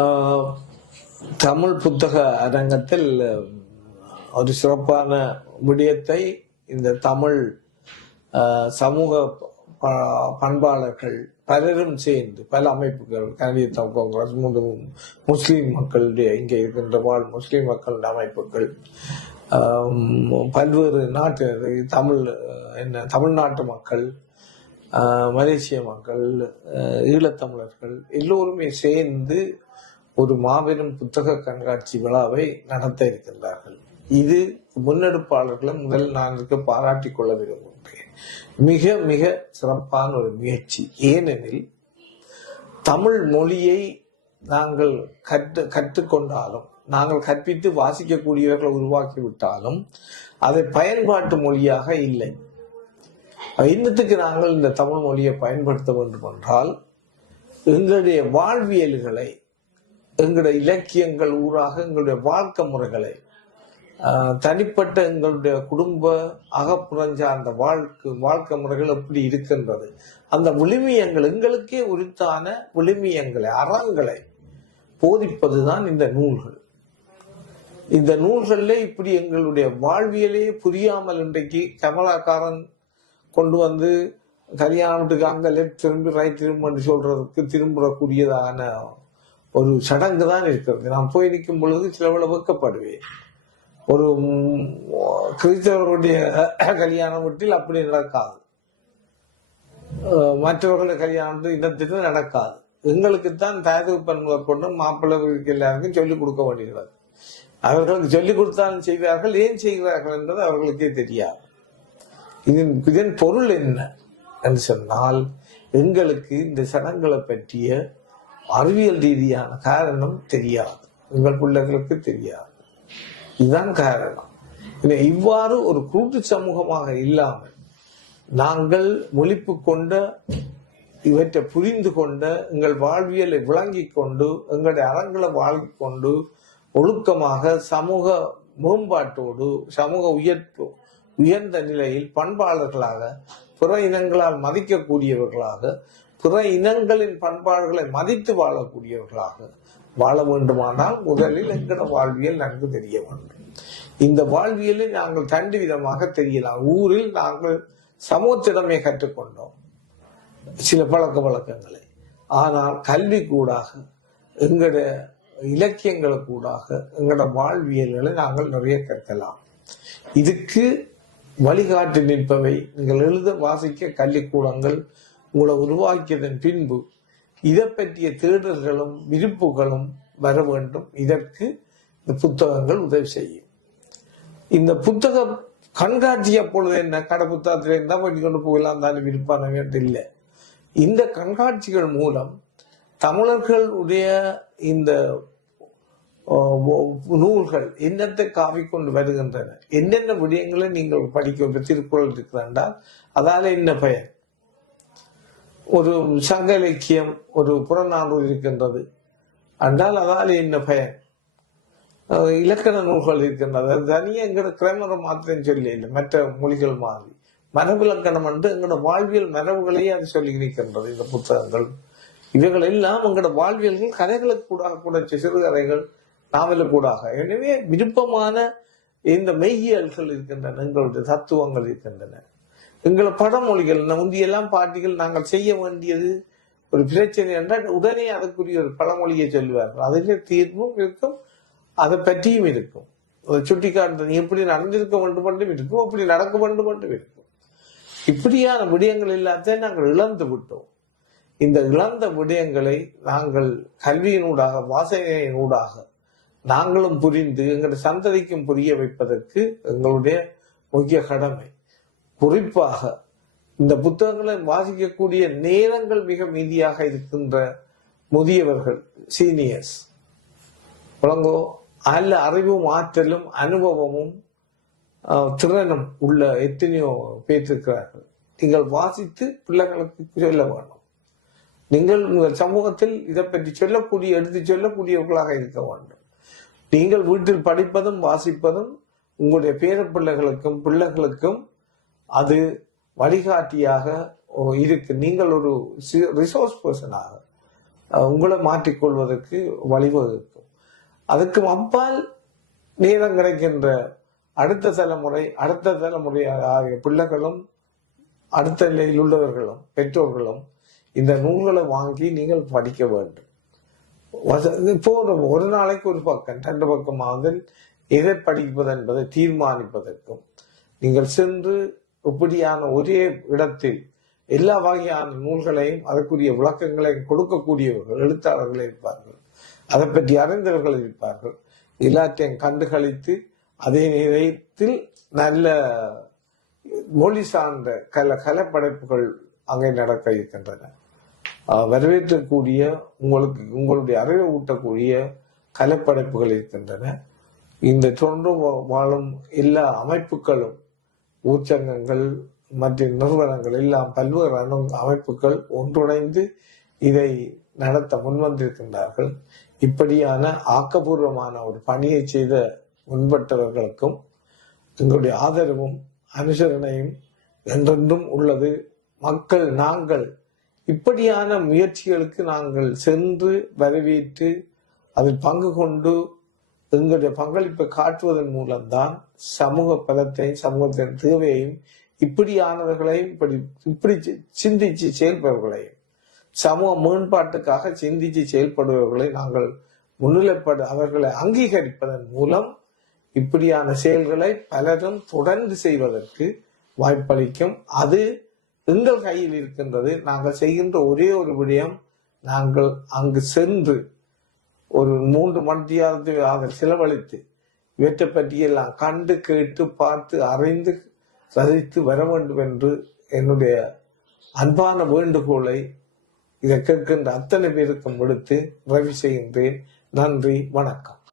ஆஹ் தமிழ் புத்தக அரங்கத்தில் ஒரு சிறப்பான விடயத்தை இந்த தமிழ் சமூக பண்பாளர்கள் பலரும் சேர்ந்து பல அமைப்புகள் கனடிய காங்கிரஸ் முஸ்லீம் மக்களுடைய இங்கே இருக்கின்ற முஸ்லீம் மக்களுடைய அமைப்புகள் பல்வேறு நாட்டு தமிழ்நாட்டு மக்கள் மலேசிய மக்கள் ஈழத்தமிழர்கள் எல்லோருமே சேர்ந்து ஒரு மாபெரும் புத்தக கண்காட்சி விழாவை நடத்த இருக்கின்றார்கள். இது முன்னெடுப்பாளர்களை முதல் நான் பாராட்டிக் கொள்ள விரும்புகிறேன். மிக மிக சிறப்பான ஒரு முயற்சி. ஏனெனில் தமிழ் மொழியை நாங்கள் கற்றுக்கொண்டாலும் நாங்கள் கற்பித்து வாசிக்கக்கூடியவர்களை உருவாக்கி விட்டாலும் அதை பயன்பாட்டு மொழியாக இல்லை. இன்னத்துக்கு நாங்கள் இந்த தமிழ் மொழியை பயன்படுத்த வேண்டும் என்றால் எங்களுடைய வாழ்வியல்களை, எங்களுடைய இலக்கியங்கள் ஊராக எங்களுடைய வாழ்க்கை முறைகளை, தனிப்பட்ட எங்களுடைய குடும்ப அகப்புறஞ்சார்ந்த வாழ்க்கை முறைகள் எப்படி இருக்கின்றது, அந்த விழுமியங்கள் எங்களுக்கே உரித்தான விழுமியங்களை அறங்களை போதிப்பதுதான் இந்த நூல்கள். இந்த நூல்கள்ல இப்படி எங்களுடைய வாழ்வியலே புரியாமல் இன்றைக்கு கமலாக்காரன் கொண்டு வந்து கல்யாணத்துக்கு அங்க லெப்ட் திரும்பி ரைட் திரும்ப சொல்றதுக்கு திரும்பக்கூடியதான ஒரு சடங்கு தான் இருக்கிறது. நான் போய் நிற்கும் பொழுது சிலவள வெக்கப்படுவேன். ஒரு கிறிஸ்தவர்களுடைய கல்யாணம் வீட்டில் அப்படி நடக்காது, மற்றவர்களுடைய கல்யாணம் இனத்திற்கு நடக்காது. எங்களுக்குத்தான் தயாரிப்பு கொண்டு மாப்பிள்ளை எல்லாருக்கும் சொல்லிக் கொடுக்க வேண்டியது. அவர்களுக்கு சொல்லிக் கொடுத்தாலும் செய்வார்கள், ஏன் செய்கிறார்கள் என்பது அவர்களுக்கே தெரியாது. இதன் பொருள் என்ன என்று சொன்னால், எங்களுக்கு இந்த சடங்குகளை பற்றிய அறிவியல் ரீதியான காரணம் தெரியாது, எங்கள் பிள்ளைகளுக்கு தெரியாது. இதுதான் காரணம். இவ்வாறு ஒரு கூட்டு சமூகமாக இல்லாமல் நாங்கள் மொழிப்பு கொண்ட இவற்றை புரிந்து கொண்ட எங்கள் வாழ்வியலை விளங்கி கொண்டு எங்களுடைய அறங்களை வாழ்க்கை கொண்டு ஒழுக்கமாக சமூக மேம்பாட்டோடு சமூக உயர்ந்த நிலையில் பண்பாளர்களாக பிற இனங்களால் மதிக்கக்கூடியவர்களாக பிற இனங்களின் பண்பாடுகளை மதித்து வாழக்கூடியவர்களாக வாழ வேண்டுமானால் முதலில் எங்களோட வாழ்வியல் நன்கு தெரிய வேண்டும். இந்த வாழ்வியலை நாங்கள் தண்டு விதமாக தெரியலாம். ஊரில் நாங்கள் சமூகத்திடமே கற்றுக்கொண்டோம் சில பழக்க வழக்கங்களை. ஆனால் கல்வி கூடாக எங்களுடைய இலக்கியங்களுக்கூடாக எங்களோட வாழ்வியல்களை நாங்கள் நிறைய கற்கலாம். இதுக்கு வழிகாட்டி நிற்பவை நீங்கள் எழுத வாசிக்க கல்விக்கூடங்கள் உங்களை உருவாக்கியதன் பின்பு இதை பற்றிய தேடல்களும் விருப்புகளும் வர வேண்டும். இதற்கு இந்த புத்தகங்கள் உதவி செய்யும். இந்த புத்தக கண்காட்சி அப்பொழுது என்ன கடை புத்தகத்துல இருந்தா பண்ணி கொண்டு போகலாம் தானே விருப்பான இல்லை. இந்த கண்காட்சிகள் மூலம் தமிழர்களுடைய இந்த நூல்கள் என்னத்தை காவிக்கொண்டு வருகின்றன, என்னென்ன விடயங்களை நீங்கள் படிக்க திருக்குறள் இருக்கிறால் அதால என்ன பயன், ஒரு சங்க இலக்கியம் ஒரு புறநானூறு இருக்கின்றது என்றால் அதால என்ன பயன், இலக்கண நூல்கள் இருக்கின்றது அது தனியா எங்களோட கிராமரை மாத்திரம் சொல்லி இல்லை, மற்ற மொழிகள் மாதிரி மரபிலக்கணம் என்று எங்களோட வாழ்வியல் மரபுகளையே அது சொல்லி இருக்கின்றது. இந்த புத்தகங்கள் இவைகள் எல்லாம் எங்களோட வாழ்வியல்கள் கதைகளுக்கு கூட சிறுகதைகள் நாவலுக்கூடாக. எனவே விருப்பமான இந்த மெய்யியல்கள் இருக்கின்றன, எங்களுடைய தத்துவங்கள் இருக்கின்றன, எங்களை படமொழிகள். முந்தியெல்லாம் பாட்டிகள் நாங்கள் செய்ய வேண்டியது ஒரு பிரச்சனை என்றால் உடனே அதற்குரிய ஒரு பழமொழியை சொல்லுவார்கள். அதிலே தீர்வும் இருக்கும், அதை பற்றியும் இருக்கும், சுட்டிக்காட்டு எப்படி நடந்திருக்க வேண்டும் என்றும் இருக்கும், அப்படி நடக்க வேண்டும் என்றும் இருக்கும். இப்படியான விடயங்கள் எல்லாத்தையும் நாங்கள் இழந்து விட்டோம். இந்த இழந்த விடயங்களை நாங்கள் கல்வியினூடாக வாசனையினூடாக நாங்களும் புரிந்து எங்களுடைய சந்ததிக்கும் புரிய வைப்பதற்கு எங்களுடைய முக்கிய கடமை. குறிப்பாக இந்த புத்தகங்களை வாசிக்கக்கூடிய நேரங்கள் மிக மீதியாக இருக்கின்ற முதியவர்கள், சீனியர்ஸ் வழங்கோ அல்ல அறிவும் ஆற்றலும் அனுபவமும் திறனும் உள்ள எத்தனையோ பேற்றிருக்கிறார்கள். நீங்கள் வாசித்து பிள்ளைகளுக்கு சொல்ல வேண்டும். நீங்கள் உங்கள் சமூகத்தில் இதை பற்றி சொல்லக்கூடிய எடுத்து சொல்லக்கூடியவர்களாக இருக்க வேண்டும். நீங்கள் வீட்டில் படிப்பதும் வாசிப்பதும் உங்களுடைய பேர பிள்ளைகளுக்கும் அது வழிகாட்டியாக இருக்கு. நீங்கள் ஒரு ரிசோர்ஸ் பர்சனாக உங்களை மாற்றிக்கொள்வதற்கு வழிவகுக்கும். அதுக்கு அப்பால் நேரம் கிடைக்கின்ற அடுத்த தலைமுறை ஆகிய பிள்ளைகளும் அடுத்த நிலையில் உள்ளவர்களும் பெற்றோர்களும் இந்த நூல்களை வாங்கி நீங்கள் படிக்க வேண்டும். இப்போ ஒரு நாளைக்கு ஒரு பக்கம் 2 பக்கமாவது எதை படிப்பது என்பதை தீர்மானிப்பதற்கும் நீங்கள் சென்று இப்படியான ஒரே இடத்தில் எல்லா வகையான நூல்களையும் அதற்குரிய விளக்கங்களையும் கொடுக்கக்கூடியவர்கள் எழுத்தாளர்கள் இருப்பார்கள், அதை பற்றி அறிந்தவர்கள் இருப்பார்கள். எல்லாத்தையும் கண்டுகளித்து அதே நேரத்தில் நல்ல மொழி சார்ந்த கலைப்படைப்புகள் அங்கே நடக்க இருக்கின்றன. வரவேற்றக்கூடிய உங்களுடைய அறிவை ஊட்டக்கூடிய கலைப்படைப்புகள் இருக்கின்றன. இந்த தொன்று வாழும் எல்லா அமைப்புகளும், ஊச்சங்கங்கள் மற்றும் நிறுவனங்கள் எல்லாம் பல்வேறு அமைப்புகள் ஒன்றிணைந்து இதை நடத்த முன்வந்திருக்கின்றார்கள். இப்படியான ஆக்கப்பூர்வமான ஒரு பணியை செய்த முன்பட்டவர்களுக்கும் எங்களுடைய ஆதரவும் அனுசரணையும் என்றென்றும் உள்ளது. நாங்கள் இப்படியான முயற்சிகளுக்கு நாங்கள் சென்று வரவேற்று அதில் பங்கு கொண்டு எங்களுடைய பங்களிப்பை காட்டுவதன் மூலம்தான் சமூக பலத்தையும் சமூகத்தின் தேவையையும் இப்படியானவர்களையும் இப்படி சிந்திச்சு செயல்பவர்களையும் சமூக மேம்பாட்டுக்காக சிந்திச்சு செயல்படுபவர்களை நாங்கள் அவர்களை அங்கீகரிப்பதன் மூலம் இப்படியான செயல்களை பலரும் தொடர்ந்து செய்வதற்கு வாய்ப்பளிக்கும். அது எங்கள் கையில் இருக்கின்றது. நாங்கள் செய்கின்ற ஒரே ஒரு விடயம், நாங்கள் அங்கு சென்று ஒரு 3 மணியாவது அதை செலவழித்து இவற்றை பற்றியெல்லாம் கண்டு கேட்டு பார்த்து அறிந்து ரசித்து வர வேண்டும் என்று என்னுடைய அன்பான வேண்டுகோளை இதை கேட்கின்ற அத்தனை பேருக்கும் விடுத்து நிறைவு செய்கின்றேன். நன்றி, வணக்கம்.